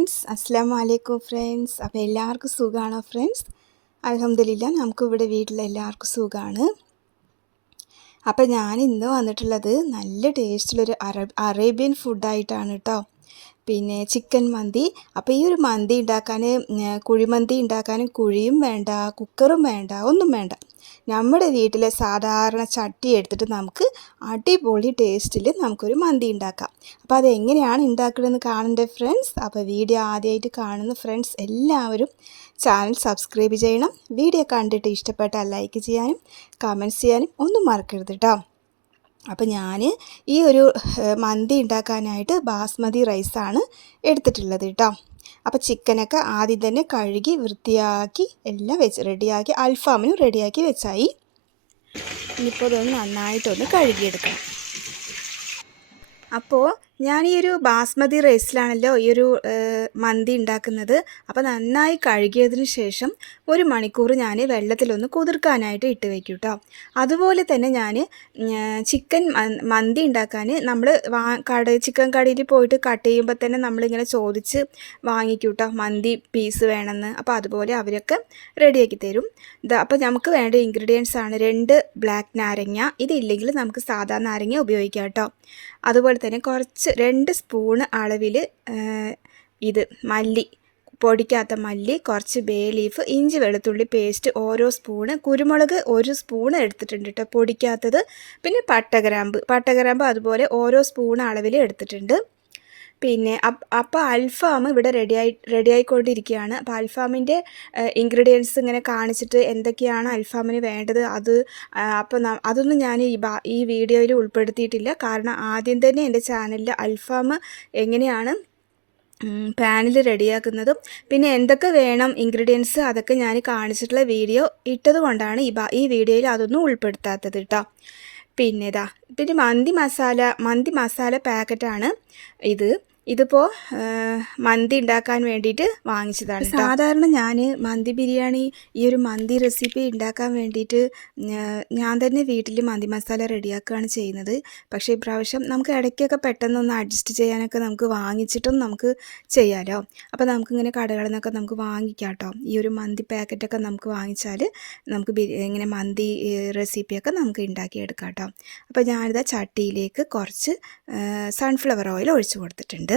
Friends. അസ്സാം വലൈക്കും friends. അപ്പോൾ എല്ലാവർക്കും സുഖമാണോ ഫ്രണ്ട്സ്? അലഹമ്മദില്ല നമുക്ക് ഇവിടെ വീട്ടിൽ എല്ലാവർക്കും സുഖമാണ് അപ്പോൾ ഞാൻ ഇന്ന് വന്നിട്ടുള്ളത് നല്ല ടേസ്റ്റിലൊരു അറ അറേബ്യൻ ഫുഡായിട്ടാണ് കേട്ടോ പിന്നെ ചിക്കൻ മന്തി. അപ്പോൾ ഈ ഒരു മന്തി ഉണ്ടാക്കാൻ കുഴിമന്തി ഉണ്ടാക്കാനും കുഴിയും വേണ്ട കുക്കറും വേണ്ട ഒന്നും വേണ്ട. നമ്മുടെ വീട്ടിലെ സാധാരണ ചട്ടി എടുത്തിട്ട് നമുക്ക് അടിപൊളി ടേസ്റ്റിൽ നമുക്കൊരു മന്തി ഉണ്ടാക്കാം അപ്പോൾ അതെങ്ങനെയാണ് ഉണ്ടാക്കുന്നതെന്ന് കാണേണ്ട ഫ്രണ്ട്സ് അപ്പോൾ വീഡിയോ ആദ്യമായിട്ട് കാണുന്ന ഫ്രണ്ട്സ് എല്ലാവരും ചാനൽ സബ്സ്ക്രൈബ് ചെയ്യണം. വീഡിയോ കണ്ടിട്ട് ഇഷ്ടപ്പെട്ടാൽ ലൈക്ക് ചെയ്യാനും കമന്റ്സ് ചെയ്യാനും ഒന്നും മറക്കരുത് കേട്ടോ അപ്പോൾ ഞാൻ ഈ ഒരു മന്തി ഉണ്ടാക്കാനായിട്ട് ബാസ്മതി റൈസാണ് എടുത്തിട്ടുള്ളത് കേട്ടോ. അപ്പോൾ ചിക്കനൊക്കെ ആദ്യം തന്നെ കഴുകി വൃത്തിയാക്കി എല്ലാം വെച്ച് റെഡിയാക്കി അൽഫാമിനും റെഡിയാക്കി വെച്ചായി. ഇനിയിപ്പോൾ ഇതൊന്ന് നന്നായിട്ടൊന്ന് കഴുകിയെടുക്കണം. അപ്പോൾ ഞാൻ ഈ ഒരു ബാസ്മതി റൈസിലാണല്ലോ ഈ ഒരു മന്തി ഉണ്ടാക്കുന്നത്. അപ്പോൾ നന്നായി കഴുകിയതിന് ശേഷം ഒരു മണിക്കൂർ ഞാൻ വെള്ളത്തിലൊന്ന് കുതിർക്കാനായിട്ട് ഇട്ട് വയ്ക്കും കേട്ടോ അതുപോലെ തന്നെ ഞാൻ ചിക്കൻ മന്തി ഉണ്ടാക്കാൻ നമ്മൾ വാ കട ചിക്കൻ കടയിൽ പോയിട്ട് കട്ട് ചെയ്യുമ്പോൾ തന്നെ നമ്മളിങ്ങനെ ചോദിച്ച് വാങ്ങിക്കും കേട്ടോ മന്തി പീസ് വേണമെന്ന്. അപ്പോൾ അതുപോലെ അവരൊക്കെ റെഡിയാക്കി തരും. അപ്പോൾ നമുക്ക് വേണ്ട ഇൻഗ്രീഡിയൻസ് ആണ് രണ്ട് ബ്ലാക്ക് നാരങ്ങ. ഇതില്ലെങ്കിൽ നമുക്ക് സാധാ നാരങ്ങ ഉപയോഗിക്കാം കേട്ടോ അതുപോലെ തന്നെ കുറച്ച് രണ്ട് സ്പൂണ് അളവിൽ ഇത് മല്ലി പൊടിക്കാത്ത മല്ലി കുറച്ച് ബേ ലീഫ് ഇഞ്ചി വെളുത്തുള്ളി പേസ്റ്റ് ഓരോ സ്പൂണ് കുരുമുളക് ഒരു സ്പൂൺ എടുത്തിട്ടുണ്ട് കേട്ടോ പൊടിക്കാത്തത്. പിന്നെ പട്ടഗ്രാമ്പ് പട്ടഗ്രാമ്പ് അതുപോലെ ഓരോ സ്പൂൺ അളവിൽ എടുത്തിട്ടുണ്ട്. പിന്നെ അപ്പോൾ അൽഫാം ഇവിടെ റെഡി ആയി റെഡി ആയിക്കൊണ്ടിരിക്കുകയാണ് അപ്പോൾ അൽഫാമിന്റെ ഇൻഗ്രീഡിയൻസ് ഇങ്ങനെ കാണിച്ചിട്ട് എന്തൊക്കെയാണ് അൽഫാമിന് വേണ്ടത് അത് അപ്പോൾ അതൊന്നും ഞാൻ ഈ ഈ വീഡിയോയിൽ ഉൾപ്പെടുത്തിയിട്ടില്ല. കാരണം ആദ്യം തന്നെ എന്റെ ചാനലിൽ അൽഫാം എങ്ങനെയാണ് പാനിൽ റെഡിയാക്കുന്നതും പിന്നെ എന്തൊക്കെ വേണം ഇൻഗ്രീഡിയൻസ് അതൊക്കെ ഞാൻ കാണിച്ചിട്ടുള്ള വീഡിയോ ഇട്ടതുകൊണ്ടാണ് ഈ ഈ വീഡിയോയിൽ അതൊന്നും ഉൾപ്പെടുത്താത്തത് കേട്ടോ പിന്നെ ഇതാ പിന്നെ മന്തി മസാല മന്തി മസാല പാക്കറ്റാണ് ഇത്. ഇതിപ്പോൾ മന്തി ഉണ്ടാക്കാൻ വേണ്ടിയിട്ട് വാങ്ങിച്ചതാണ് സാധാരണ ഞാൻ മന്തി ബിരിയാണി ഈ ഒരു മന്തി റെസിപ്പി ഉണ്ടാക്കാൻ വേണ്ടിയിട്ട് ഞാൻ തന്നെ വീട്ടിൽ മന്തി മസാല റെഡിയാക്കുകയാണ് ചെയ്യുന്നത്. പക്ഷേ ഇപ്രാവശ്യം നമുക്ക് ഇടയ്ക്കൊക്കെ പെട്ടെന്നൊന്ന് അഡ്ജസ്റ്റ് ചെയ്യാനൊക്കെ നമുക്ക് വാങ്ങിച്ചിട്ടും നമുക്ക് ചെയ്യാമല്ലോ അപ്പോൾ നമുക്കിങ്ങനെ കടകളിൽ നിന്നൊക്കെ നമുക്ക് വാങ്ങിക്കാം കേട്ടോ ഈ ഒരു മന്തി പാക്കറ്റൊക്കെ നമുക്ക് വാങ്ങിച്ചാൽ നമുക്ക് ഇങ്ങനെ മന്തി റെസിപ്പിയൊക്കെ നമുക്ക് ഉണ്ടാക്കിയെടുക്കാം കേട്ടോ അപ്പോൾ ഞാനിതാ ചട്ടിയിലേക്ക് കുറച്ച് സൺഫ്ലവർ ഓയിൽ ഒഴിച്ചു കൊടുത്തിട്ടുണ്ട്.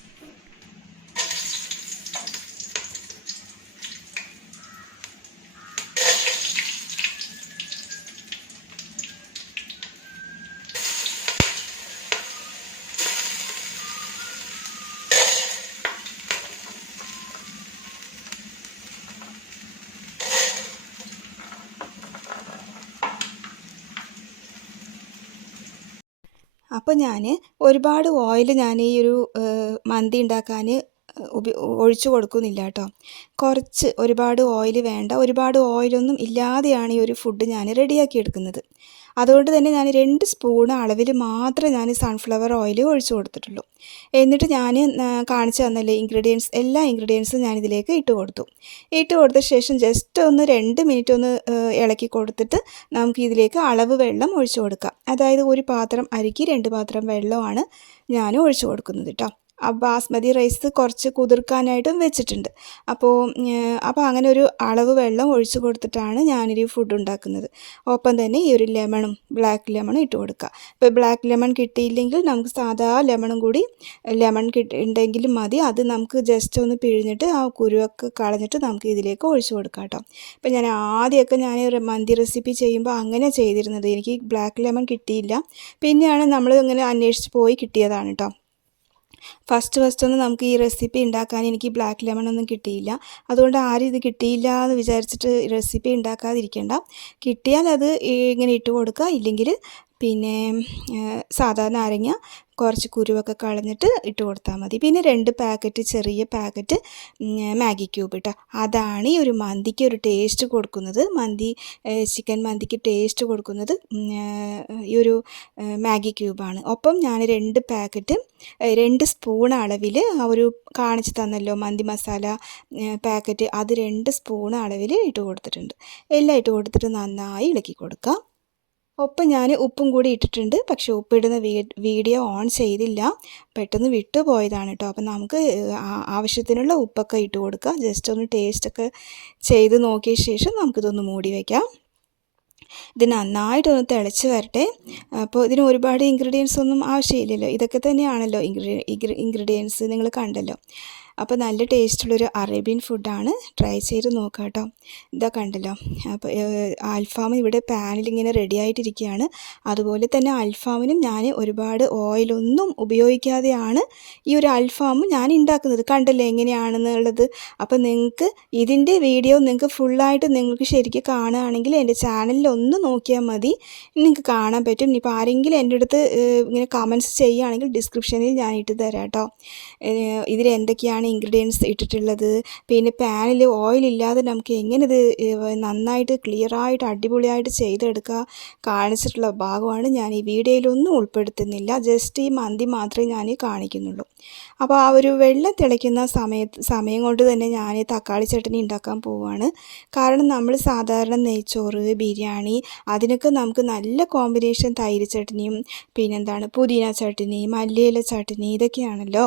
അപ്പോൾ ഞാൻ ഒരുപാട് ഓയിൽ ഞാൻ ഈ ഒരു മന്തി ഉണ്ടാക്കാൻ ഉപ ഒഴിച്ചു കൊടുക്കുന്നില്ല കേട്ടോ. കുറച്ച് ഒരുപാട് ഓയിൽ വേണ്ട ഒരുപാട് ഓയിലൊന്നും ഇല്ലാതെയാണ് ഈ ഒരു ഫുഡ് ഞാൻ റെഡിയാക്കി എടുക്കുന്നത്. അതുകൊണ്ട് തന്നെ ഞാൻ രണ്ട് സ്പൂൺ അളവിൽ മാത്രമേ ഞാൻ സൺഫ്ലവർ ഓയിൽ ഒഴിച്ചു കൊടുത്തിട്ടുള്ളൂ. എന്നിട്ട് ഞാൻ കാണിച്ചു തന്നല്ലേ ഇൻഗ്രീഡിയൻസ് എല്ലാ ഇൻഗ്രീഡിയൻസും ഞാൻ ഇതിലേക്ക് ഇട്ട് കൊടുത്തു. ഇട്ട് കൊടുത്ത ശേഷം ജസ്റ്റ് ഒന്ന് രണ്ട് മിനിറ്റ് ഒന്ന് ഇളക്കി കൊടുത്തിട്ട് നമുക്ക് ഇതിലേക്ക് അളവ് വെള്ളം ഒഴിച്ചു കൊടുക്കാം. അതായത് ഒരു പാത്രം അരിക്ക് രണ്ട് പാത്രം വെള്ളമാണ് ഞാൻ ഒഴിച്ചു കൊടുക്കുന്നത് കേട്ടോ. ബാസ്മതി റൈസ് കുറച്ച് കുതിർക്കാനായിട്ടും വെച്ചിട്ടുണ്ട്. അപ്പോൾ അപ്പോൾ അങ്ങനെ ഒരു അളവ് വെള്ളം ഒഴിച്ചു കൊടുത്തിട്ടാണ് ഞാനൊരു ഫുഡ് ഉണ്ടാക്കുന്നത്. ഒപ്പം തന്നെ ഈ ഒരു ലെമണും ബ്ലാക്ക് ലെമണും ഇട്ട് കൊടുക്കുക. ഇപ്പോൾ ബ്ലാക്ക് ലെമൺ കിട്ടിയില്ലെങ്കിൽ നമുക്ക് സാധാ ലെമണും കൂടി ലെമൺ കിട്ടി മതി. അത് നമുക്ക് ജസ്റ്റ് ഒന്ന് പിഴിഞ്ഞിട്ട് ആ കുരുവൊക്കെ കളഞ്ഞിട്ട് നമുക്ക് ഇതിലേക്ക് ഒഴിച്ചു കൊടുക്കാം കേട്ടോ. ഇപ്പം ഞാൻ ആദ്യമൊക്കെ ഞാൻ മന്തി റെസിപ്പി ചെയ്യുമ്പോൾ അങ്ങനെ ചെയ്തിരുന്നത്. എനിക്ക് ബ്ലാക്ക് ലെമൺ കിട്ടിയില്ല. പിന്നെയാണ് നമ്മൾ ഇങ്ങനെ അന്വേഷിച്ച് പോയി കിട്ടിയതാണ് കേട്ടോ. ഫസ്റ്റ് ഫസ്റ്റ് ഒന്നും നമുക്ക് ഈ റെസിപ്പി ഉണ്ടാക്കാൻ എനിക്ക് ബ്ലാക്ക് ലെമൺ ഒന്നും കിട്ടിയില്ല. അതുകൊണ്ട് ആരും ഇത് കിട്ടിയില്ല എന്ന് വിചാരിച്ചിട്ട് റെസിപ്പി ഉണ്ടാക്കാതിരിക്കേണ്ട കിട്ടിയാൽ അത് ഇങ്ങനെ ഇട്ട് കൊടുക്കുക ഇല്ലെങ്കിൽ പിന്നെ സാധാ നാരങ്ങ കുറച്ച് കുരുവൊക്കെ കളഞ്ഞിട്ട് ഇട്ട് കൊടുത്താൽ മതി. പിന്നെ രണ്ട് പാക്കറ്റ് ചെറിയ പാക്കറ്റ് മാഗി ക്യൂബ് ഇട്ടോ അതാണ് ഈ ഒരു മന്തിക്ക് ഒരു ടേസ്റ്റ് കൊടുക്കുന്നത്. മന്തി ചിക്കൻ മന്തിക്ക് ടേസ്റ്റ് കൊടുക്കുന്നത് ഈ ഒരു മാഗി ക്യൂബാണ് ഒപ്പം ഞാൻ രണ്ട് പാക്കറ്റ് രണ്ട് സ്പൂൺ അളവിൽ ഒരു കാണിച്ചു തന്നല്ലോ മന്തി മസാല പാക്കറ്റ്. അത് രണ്ട് സ്പൂൺ അളവിൽ ഇട്ട് കൊടുത്തിട്ടുണ്ട്. എല്ലാം ഇട്ട് കൊടുത്തിട്ട് നന്നായി ഇളക്കി കൊടുക്കാം. ഒപ്പം ഞാൻ ഉപ്പും കൂടി ഇട്ടിട്ടുണ്ട്. പക്ഷേ ഉപ്പിടുന്ന വീഡിയോ ഓൺ ചെയ്തില്ല. പെട്ടെന്ന് വിട്ടുപോയതാണ് കേട്ടോ. അപ്പം നമുക്ക് ആവശ്യത്തിനുള്ള ഉപ്പൊക്കെ ഇട്ട് കൊടുക്കുക ജസ്റ്റ് ഒന്ന് ടേസ്റ്റൊക്കെ ചെയ്ത് നോക്കിയ ശേഷം നമുക്കിതൊന്ന് മൂടി വയ്ക്കാം ഇത് നന്നായിട്ടൊന്ന് തിളച്ച് വരട്ടെ. അപ്പോൾ ഇതിന് ഒരുപാട് ഇൻഗ്രീഡിയൻസ് ഒന്നും ആവശ്യമില്ലല്ലോ. ഇതൊക്കെ തന്നെയാണല്ലോ ഇൻഗ്രീ ഇൻഗ്രീഡിയൻസ് നിങ്ങൾ കണ്ടല്ലോ. അപ്പോൾ നല്ല ടേസ്റ്റുള്ളൊരു അറേബ്യൻ ഫുഡാണ് ട്രൈ ചെയ്ത് നോക്കാം കേട്ടോ. ഇതാ കണ്ടല്ലോ. അപ്പോൾ അൽഫാം ഇവിടെ പാനിൽ ഇങ്ങനെ റെഡി ആയിട്ടിരിക്കുകയാണ്. അതുപോലെ തന്നെ അൽഫാമിനും ഞാൻ ഒരുപാട് ഓയിലൊന്നും ഉപയോഗിക്കാതെയാണ് ഈ ഒരു അൽഫാം ഞാൻ ഉണ്ടാക്കുന്നത്. കണ്ടല്ലോ എങ്ങനെയാണെന്നുള്ളത്? അപ്പോൾ നിങ്ങൾക്ക് ഇതിന്റെ വീഡിയോ നിങ്ങൾക്ക് ഫുള്ളായിട്ട് നിങ്ങൾക്ക് ശരിക്കും കാണുകയാണെങ്കിൽ എന്റെ ചാനലിൽ ഒന്ന് നോക്കിയാൽ മതി. നിങ്ങൾക്ക് കാണാൻ പറ്റും. ഇനിയിപ്പോൾ ആരെങ്കിലും എന്റെ അടുത്ത് ഇങ്ങനെ കമൻസ് ചെയ്യുകയാണെങ്കിൽ ഡിസ്ക്രിപ്ഷനിൽ ഞാൻ ഇട്ട് തരാം കേട്ടോ. ഇതിലെന്തൊക്കെയാണ് ഇൻഗ്രീഡിയൻസ് ഇട്ടിട്ടുള്ളത്. പിന്നെ പാനിൽ ഓയിൽ ഇല്ലാതെ നമുക്ക് എങ്ങനെ ഇത് നന്നായിട്ട് ക്ലിയറായിട്ട് അടിപൊളിയായിട്ട് ചെയ്തെടുക്കുക കാണിച്ചിട്ടുള്ള ഭാഗമാണ് ഞാൻ ഈ വീഡിയോയിലൊന്നും ഉൾപ്പെടുത്തുന്നില്ല. ജസ്റ്റ് ഈ മന്തി മാത്രമേ ഞാൻ കാണിക്കുന്നുള്ളൂ. അപ്പോൾ ആ ഒരു വെള്ളം തിളയ്ക്കുന്ന സമയത്ത് സമയം കൊണ്ട് തന്നെ ഞാൻ തക്കാളി ചട്ടണി ഉണ്ടാക്കാൻ പോവുകയാണ് കാരണം നമ്മൾ സാധാരണ നെയ്ച്ചോറ് ബിരിയാണി അതിനൊക്കെ നമുക്ക് നല്ല കോമ്പിനേഷൻ തൈര് ചട്നിയും പിന്നെന്താണ് പുതിന ചട്നി മല്ലിയില ചട്നി ഇതൊക്കെയാണല്ലോ.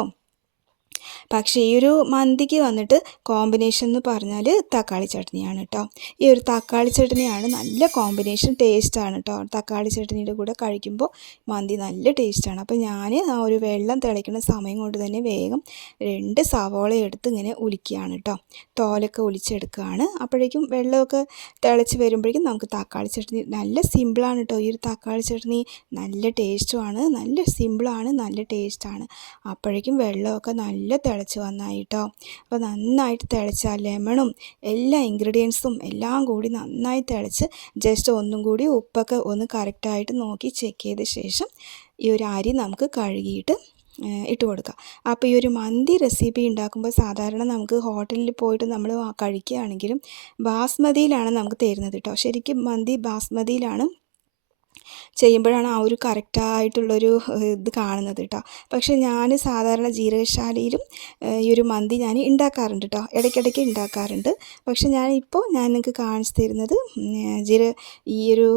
പക്ഷേ ഈ ഒരു മന്തിക്ക് വന്നിട്ട് കോമ്പിനേഷൻ എന്ന് പറഞ്ഞാൽ തക്കാളി ചട്നിയാണ് കേട്ടോ ഈ ഒരു തക്കാളി ചട്നിയാണ് നല്ല കോമ്പിനേഷൻ ടേസ്റ്റാണ് കേട്ടോ തക്കാളി ചട്നിയുടെ കൂടെ കഴിക്കുമ്പോൾ മന്തി നല്ല ടേസ്റ്റാണ് അപ്പോൾ ഞാൻ ആ ഒരു വെള്ളം തിളയ്ക്കുന്ന സമയം കൊണ്ട് തന്നെ വേഗം രണ്ട് സവോള എടുത്ത് ഇങ്ങനെ ഉലിക്കുകയാണ് കേട്ടോ തോലൊക്കെ ഒലിച്ചെടുക്കുകയാണ് അപ്പോഴേക്കും വെള്ളമൊക്കെ തിളച്ച് വരുമ്പോഴേക്കും നമുക്ക് തക്കാളി ചട്നി നല്ല സിമ്പിളാണ് കേട്ടോ ഈ ഒരു തക്കാളി ചട്നി നല്ല ടേസ്റ്റുമാണ് നല്ല സിമ്പിളാണ് നല്ല ടേസ്റ്റാണ് അപ്പോഴേക്കും വെള്ളമൊക്കെ നല്ല തിളച്ച് വന്നായി കേട്ടോ അപ്പോൾ നന്നായിട്ട് തിളച്ച ലെമണും എല്ലാ ഇൻഗ്രീഡിയൻസും എല്ലാം കൂടി നന്നായി തിളച്ച് ജസ്റ്റ് ഒന്നും കൂടി ഉപ്പൊക്കെ ഒന്ന് കറക്റ്റായിട്ട് നോക്കി ചെക്ക് ചെയ്ത ശേഷം ഈ ഒരു അരി നമുക്ക് കഴുകിയിട്ട് ഇട്ട് കൊടുക്കുക അപ്പോൾ ഈ ഒരു മന്തി റെസിപ്പി ഉണ്ടാക്കുമ്പോൾ സാധാരണ നമുക്ക് ഹോട്ടലിൽ പോയിട്ട് നമ്മൾ കഴിക്കുകയാണെങ്കിലും ബാസ്മതിയിലാണ് നമുക്ക് തരുന്നത് കേട്ടോ. ശരിക്കും മന്തി ബാസ്മതിയിലാണ് ചെയ്യുമ്പോഴാണ് ആ ഒരു കറക്റ്റായിട്ടുള്ളൊരു ഇത് കാണുന്നത് കേട്ടോ പക്ഷേ ഞാൻ സാധാരണ ജീരകശാലയിലും ഈ ഒരു മന്തി ഞാൻ ഉണ്ടാക്കാറുണ്ട് കേട്ടോ ഇടയ്ക്കിടയ്ക്ക് ഉണ്ടാക്കാറുണ്ട് പക്ഷേ ഞാൻ ഇപ്പോൾ ഞാൻ നിങ്ങൾക്ക് കാണിച്ചു തരുന്നത് ജീര ഈ ഒരു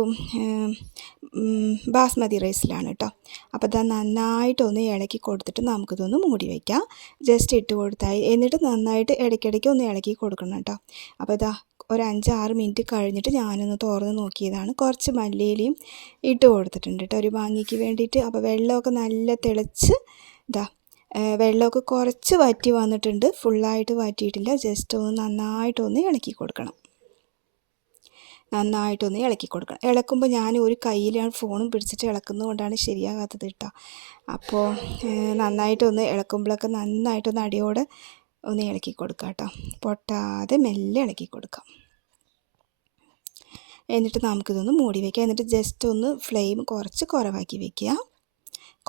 ബാസ്മതി റൈസിലാണ് കേട്ടോ അപ്പോൾ അത് നന്നായിട്ടൊന്ന് ഇളക്കി കൊടുത്തിട്ട് നമുക്കിതൊന്ന് മൂടി വയ്ക്കാം ജസ്റ്റ് ഇട്ട് കൊടുത്താൽ എന്നിട്ട് നന്നായിട്ട് ഇടയ്ക്കിടയ്ക്ക് ഒന്ന് ഇളക്കി കൊടുക്കണം കേട്ടോ അപ്പോൾ ഇതാ ഒരു അഞ്ചാറ് മിനിറ്റ് കഴിഞ്ഞിട്ട് ഞാനൊന്ന് തുറന്ന് നോക്കിയതാണ്. കുറച്ച് മല്ലിയിലയും ഇട്ട് കൊടുത്തിട്ടുണ്ട് കേട്ടോ. ഒരു ഭംഗിക്ക് വേണ്ടിയിട്ട്. അപ്പോൾ വെള്ളമൊക്കെ നല്ല തിളച്ച് ഇതാ വെള്ളമൊക്കെ കുറച്ച് വറ്റി വന്നിട്ടുണ്ട്. ഫുള്ളായിട്ട് വറ്റിയിട്ടില്ല. ജസ്റ്റ് ഒന്ന് നന്നായിട്ടൊന്ന് ഇളക്കി കൊടുക്കണം. നന്നായിട്ടൊന്ന് ഇളക്കി കൊടുക്കണം. ഇളക്കുമ്പോൾ ഞാൻ ഒരു കയ്യിലാണ് ഫോണും പിടിച്ചിട്ട് ഇളക്കുന്നതുകൊണ്ടാണ് ശരിയാകാത്തത് കേട്ടോ. അപ്പോൾ നന്നായിട്ടൊന്ന് ഇളക്കുമ്പോഴൊക്കെ നന്നായിട്ടൊന്ന് അടിയോടെ ഒന്ന് ഇളക്കി കൊടുക്കാം കേട്ടോ. പൊട്ടാതെ മെല്ലെ ഇളക്കി കൊടുക്കാം. എന്നിട്ട് നമുക്കിതൊന്ന് മൂടി വയ്ക്കാം എന്നിട്ട് ജസ്റ്റ് ഒന്ന് ഫ്ലെയിം കുറച്ച് കുറവാക്കി വെക്കുക.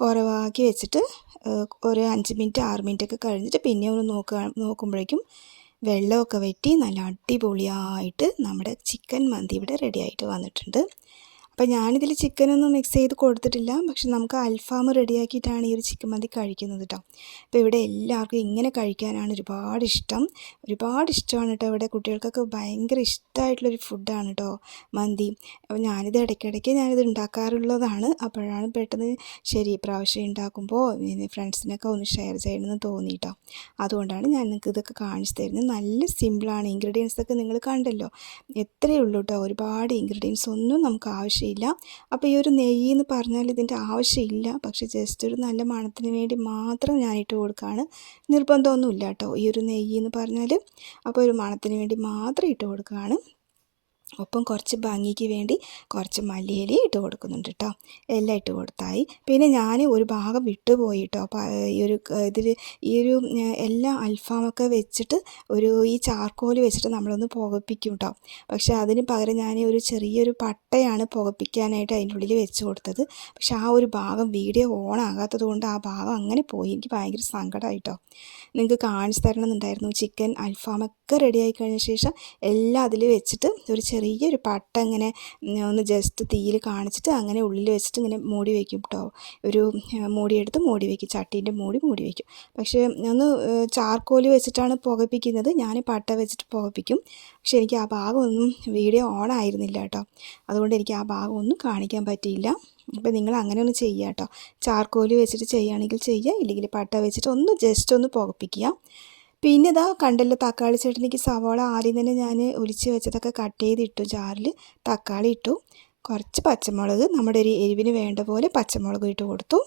കുറവാക്കി വെച്ചിട്ട് ഒരു അഞ്ച് മിനിറ്റ് ആറ് മിനിറ്റ് ഒക്കെ കഴിഞ്ഞിട്ട് പിന്നെ ഒന്ന് നോക്കുക നോക്കുമ്പോഴേക്കും വെള്ളമൊക്കെ വെട്ടി നല്ല അടിപൊളിയായിട്ട് നമ്മുടെ ചിക്കൻ മന്തി ഇവിടെ റെഡി ആയിട്ട് വന്നിട്ടുണ്ട്. അപ്പോൾ ഞാനിതിൽ ചിക്കനൊന്നും മിക്സ് ചെയ്ത് കൊടുത്തിട്ടില്ല. പക്ഷെ നമുക്ക് അൽഫാം റെഡിയാക്കിയിട്ടാണ് ഈ ഒരു ചിക്കൻ മന്തി കഴിക്കുന്നത് കേട്ടോ അപ്പോൾ ഇവിടെ എല്ലാവർക്കും ഇങ്ങനെ കഴിക്കാനാണ് ഒരുപാട് ഇഷ്ടം. ഒരുപാട് ഇഷ്ടമാണ് കേട്ടോ ഇവിടെ കുട്ടികൾക്കൊക്കെ ഭയങ്കര ഇഷ്ടമായിട്ടുള്ളൊരു ഫുഡാണ് കേട്ടോ മന്തി. അപ്പോൾ ഞാനിത് ഇടയ്ക്കിടയ്ക്ക് ഞാനിത് ഉണ്ടാക്കാറുള്ളതാണ് അപ്പോഴാണ് പെട്ടെന്ന് ശരി പ്രാവശ്യം ഉണ്ടാക്കുമ്പോൾ ഫ്രണ്ട്സിനൊക്കെ ഒന്ന് ഷെയർ ചെയ്യണമെന്ന് തോന്നി കേട്ടോ അതുകൊണ്ടാണ് ഞാൻ നിങ്ങൾക്ക് ഇതൊക്കെ കാണിച്ചു തരുന്നത്. നല്ല സിമ്പിളാണ് ഇൻഗ്രീഡിയൻസ് ഒക്കെ നിങ്ങൾ കണ്ടല്ലോ. എത്രയേ ഉള്ളൂ കേട്ടോ ഒരുപാട് ഇൻഗ്രീഡിയൻസ് ഒന്നും നമുക്ക് ആവശ്യമില്ല. അപ്പോൾ ഈ ഒരു നെയ്യ് എന്ന് പറഞ്ഞാൽ ഇതിന്റെ ആവശ്യമില്ല. പക്ഷേ ജസ്റ്റ് ഒരു നല്ല മണത്തിന് വേണ്ടി മാത്രം ഞാനിട്ട് കൊടുക്കുകയാണ് നിർബന്ധമൊന്നുമില്ല കേട്ടോ ഈ ഒരു നെയ്യ് എന്ന് പറഞ്ഞാൽ അപ്പോൾ ഒരു മണത്തിന് വേണ്ടി മാത്രം ഇട്ട് കൊടുക്കുകയാണ് ഒപ്പം കുറച്ച് ഭംഗിക്ക് വേണ്ടി കുറച്ച് മല്ലിയില ഇട്ട് കൊടുക്കുന്നുണ്ട് കേട്ടോ എല്ലാം ഇട്ട് കൊടുത്തായി. പിന്നെ ഞാൻ ഒരു ഭാഗം വിട്ടുപോയി കേട്ടോ ഈ ഒരു ഇതിൽ ഈ ഒരു എല്ലാ അൽഫാമൊക്കെ വെച്ചിട്ട് ഒരു ഈ ചാർക്കോൽ വെച്ചിട്ട് നമ്മളൊന്ന് പുകപ്പിക്കും കേട്ടോ പക്ഷെ അതിന് പകരം ഞാൻ ഒരു ചെറിയൊരു പട്ടയാണ് പുകപ്പിക്കാനായിട്ട് അതിന്റെ ഉള്ളിൽ വെച്ച് കൊടുത്തത്. പക്ഷെ ആ ഒരു ഭാഗം വീഡിയോ ഓൺ ആകാത്തത് കൊണ്ട് ആ ഭാഗം അങ്ങനെ പോയി. എനിക്ക് ഭയങ്കര സങ്കടമായിട്ടോ നിങ്ങൾക്ക് കാണിച്ചു തരണമെന്നുണ്ടായിരുന്നു. ചിക്കൻ അൽഫാമൊക്കെ റെഡിയായി കഴിഞ്ഞ ശേഷം എല്ലാം അതിൽ വെച്ചിട്ട് ഒരു ചെറിയൊരു പട്ട ഇങ്ങനെ ഒന്ന് ജസ്റ്റ് തീയിൽ കാണിച്ചിട്ട് അങ്ങനെ ഉള്ളിൽ വെച്ചിട്ട് ഇങ്ങനെ മൂടി വയ്ക്കും കേട്ടോ ഒരു മൂടിയെടുത്ത് മൂടി വയ്ക്കും ചട്ടീന്റെ മൂടി മൂടി വയ്ക്കും പക്ഷേ ഒന്ന് ചാർക്കോൽ വെച്ചിട്ടാണ് പുകപ്പിക്കുന്നത്. ഞാൻ പട്ട വെച്ചിട്ട് പുകപ്പിക്കും. പക്ഷേ എനിക്ക് ആ ഭാഗമൊന്നും വീഡിയോ ഓൺ ആയിരുന്നില്ല കേട്ടോ അതുകൊണ്ട് എനിക്ക് ആ ഭാഗമൊന്നും കാണിക്കാൻ പറ്റിയില്ല. അപ്പോൾ നിങ്ങൾ അങ്ങനെ ഒന്ന് ചെയ്യുക കേട്ടോ. ചാർക്കോൽ വെച്ചിട്ട് ചെയ്യുകയാണെങ്കിൽ ചെയ്യുക ഇല്ലെങ്കിൽ പട്ട വെച്ചിട്ട് ഒന്ന് ജസ്റ്റ് ഒന്ന് പുകപ്പിക്കുക. പിന്നെ ഇതാ കണ്ടല്ലോ തക്കാളി ചേട്ടനിക്ക് സവാള ആദ്യം തന്നെ ഞാൻ ഒലിച്ച് വെച്ചതൊക്കെ കട്ട് ചെയ്തിട്ടു ജാറിൽ തക്കാളി ഇട്ടു. കുറച്ച് പച്ചമുളക് നമ്മുടെ ഒരു എരിവിന് വേണ്ട പോലെ പച്ചമുളക് ഇട്ട് കൊടുത്തു.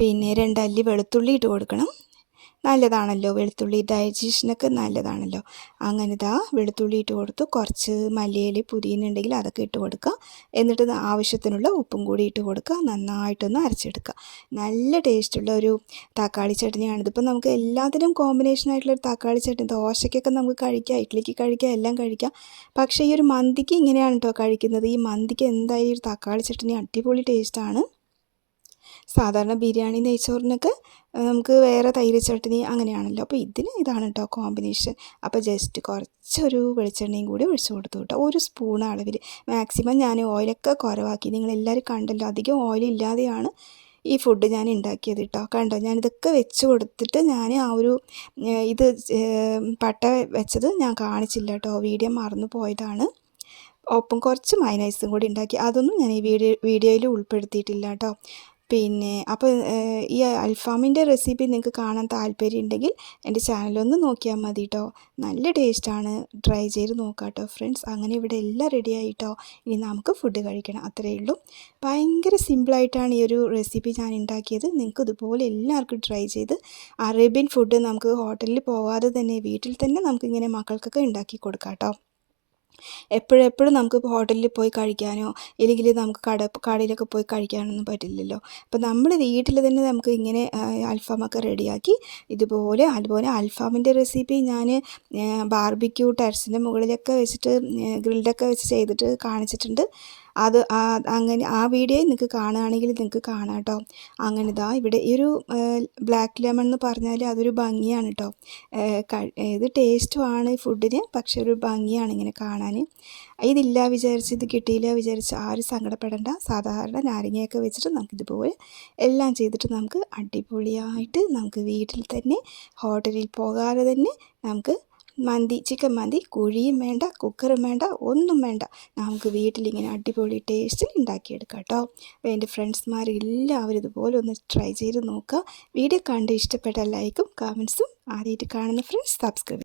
പിന്നെ രണ്ടല്ലി വെളുത്തുള്ളി ഇട്ട് കൊടുക്കണം. നല്ലതാണല്ലോ. വെളുത്തുള്ളി ഡയജഷനൊക്കെ നല്ലതാണല്ലോ. അങ്ങനെ ഇതാ വെളുത്തുള്ളി ഇട്ട് കൊടുത്തു. കുറച്ച് മല്ലിയില പുതിന ഉണ്ടെങ്കിൽ അതൊക്കെ ഇട്ട് കൊടുക്കുക. എന്നിട്ട് ആവശ്യത്തിനുള്ള ഉപ്പും കൂടി ഇട്ട് കൊടുക്കുക. നന്നായിട്ടൊന്ന് അരച്ചെടുക്കുക. നല്ല ടേസ്റ്റുള്ള ഒരു തക്കാളി ചട്നിയാണ്. ഇതിപ്പോൾ നമുക്ക് എല്ലാത്തിനും കോമ്പിനേഷൻ ആയിട്ടുള്ള ഒരു തക്കാളി ചട്നി. ദോശയ്ക്കൊക്കെ നമുക്ക് കഴിക്കാം ഇഡ്ഡലിക്ക് കഴിക്കാം എല്ലാം കഴിക്കാം. പക്ഷേ ഈ ഒരു മന്തിക്ക് ഇങ്ങനെയാണ് കേട്ടോ കഴിക്കുന്നത്. ഈ മന്തിക്ക് എന്തായാലും ഒരു തക്കാളി ചട്നി അടിപൊളി ടേസ്റ്റാണ് സാധാരണ ബിരിയാണി നെയ്ച്ചോറിനൊക്കെ നമുക്ക് വേറെ തൈര് ചട്നി അങ്ങനെയാണല്ലോ. അപ്പോൾ ഇതിന് ഇതാണ് കേട്ടോ കോമ്പിനേഷൻ അപ്പോൾ ജസ്റ്റ് കുറച്ചൊരു വെളിച്ചെണ്ണയും കൂടി ഒഴിച്ചു കൊടുത്തു കേട്ടോ ഒരു സ്പൂൺ അളവിൽ. മാക്സിമം ഞാൻ ഓയിലൊക്കെ കുറവാക്കി. നിങ്ങളെല്ലാവരും കണ്ടല്ലോ അധികം ഓയിൽ ഇല്ലാതെയാണ് ഈ ഫുഡ് ഞാൻ ഉണ്ടാക്കിയത് കേട്ടോ കണ്ടോ? ഞാനിതൊക്കെ വെച്ച് കൊടുത്തിട്ട് ഞാൻ ആ ഒരു ഇത് പട്ട വെച്ചത് ഞാൻ കാണിച്ചില്ല കേട്ടോ വീഡിയോ മറന്നു പോയതാണ്. ഒപ്പം കുറച്ച് മൈനൈസും കൂടി ഉണ്ടാക്കി അതൊന്നും ഞാൻ ഈ വീഡിയോ വീഡിയോയിൽ ഉൾപ്പെടുത്തിയിട്ടില്ല കേട്ടോ പിന്നെ അപ്പോൾ ഈ അൽഫാമിന്റെ റെസിപ്പി നിങ്ങൾക്ക് കാണാൻ താല്പര്യം ഉണ്ടെങ്കിൽ എന്റെ ചാനലൊന്ന് നോക്കിയാൽ മതി കേട്ടോ നല്ല ടേസ്റ്റാണ്. ട്രൈ ചെയ്ത് നോക്കാം കേട്ടോ ഫ്രണ്ട്സ്. അങ്ങനെ ഇവിടെ എല്ലാം റെഡി ആയിട്ടോ. ഇനി നമുക്ക് ഫുഡ് കഴിക്കണം. അത്രയേ ഉള്ളൂ. ഭയങ്കര സിമ്പിളായിട്ടാണ് ഈ ഒരു റെസിപ്പി ഞാൻ ഉണ്ടാക്കിയത്. നിങ്ങൾക്ക് ഇതുപോലെ എല്ലാവർക്കും ട്രൈ ചെയ്ത് അറേബ്യൻ ഫുഡ് നമുക്ക് ഹോട്ടലിൽ പോവാതെ തന്നെ വീട്ടിൽ തന്നെ നമുക്കിങ്ങനെ മക്കൾക്കൊക്കെ ഉണ്ടാക്കി കൊടുക്കാം കേട്ടോ എപ്പോഴെപ്പോഴും നമുക്ക് ഹോട്ടലിൽ പോയി കഴിക്കാനോ ഇല്ലെങ്കിൽ നമുക്ക് കട കടയിലൊക്കെ പോയി കഴിക്കാനൊന്നും പറ്റില്ലല്ലോ. അപ്പോൾ നമ്മൾ വീട്ടിൽ തന്നെ നമുക്ക് ഇങ്ങനെ അൽഫാമൊക്കെ റെഡിയാക്കി ഇതുപോലെ അതുപോലെ അൽഫാമിന്റെ റെസിപ്പി ഞാൻ ബാർബിക്യൂ ടെറസിന്റെ മുകളിലൊക്കെ വെച്ചിട്ട് ഗ്രിൽഡൊക്കെ വെച്ച് ചെയ്തിട്ട് കാണിച്ചിട്ടുണ്ട്. അത് അങ്ങനെ ആ വീഡിയോ നിങ്ങൾക്ക് കാണുകയാണെങ്കിൽ നിങ്ങൾക്ക് കാണാം കേട്ടോ അങ്ങനെ ഇതാ ഇവിടെ ഈ ഒരു ബ്ലാക്ക് ലെമൺ എന്ന് പറഞ്ഞാൽ അതൊരു ഭംഗിയാണ് കേട്ടോ ഇത് ടേസ്റ്റുമാണ് ഫുഡിന് പക്ഷെ ഒരു ഭംഗിയാണ് ഇങ്ങനെ കാണാൻ ഇതില്ല വിചാരിച്ച് ഇത് കിട്ടിയില്ല വിചാരിച്ച് ആരും സങ്കടപ്പെടേണ്ട. സാധാരണ നാരങ്ങയൊക്കെ വെച്ചിട്ട് നമുക്കിതുപോലെ എല്ലാം ചെയ്തിട്ട് നമുക്ക് അടിപൊളിയായിട്ട് നമുക്ക് വീട്ടിൽ തന്നെ ഹോട്ടലിൽ പോകാതെ തന്നെ നമുക്ക് മന്തി ചിക്കൻ മന്തി കുഴിയും വേണ്ട കുക്കറും വേണ്ട ഒന്നും വേണ്ട. നമുക്ക് വീട്ടിലിങ്ങനെ അടിപൊളി ടേസ്റ്റിൽ ഉണ്ടാക്കിയെടുക്കാം കേട്ടോ അപ്പോൾ എന്റെ ഫ്രണ്ട്സ്മാർ എല്ലാവരും ഇതുപോലെ ഒന്ന് ട്രൈ ചെയ്ത് നോക്കുക. വീഡിയോ കണ്ട് ഇഷ്ടപ്പെട്ട ലൈക്കും കമൻസും ആദ്യമായിട്ട് കാണുന്ന ഫ്രണ്ട്സ് സബ്സ്ക്രൈബ്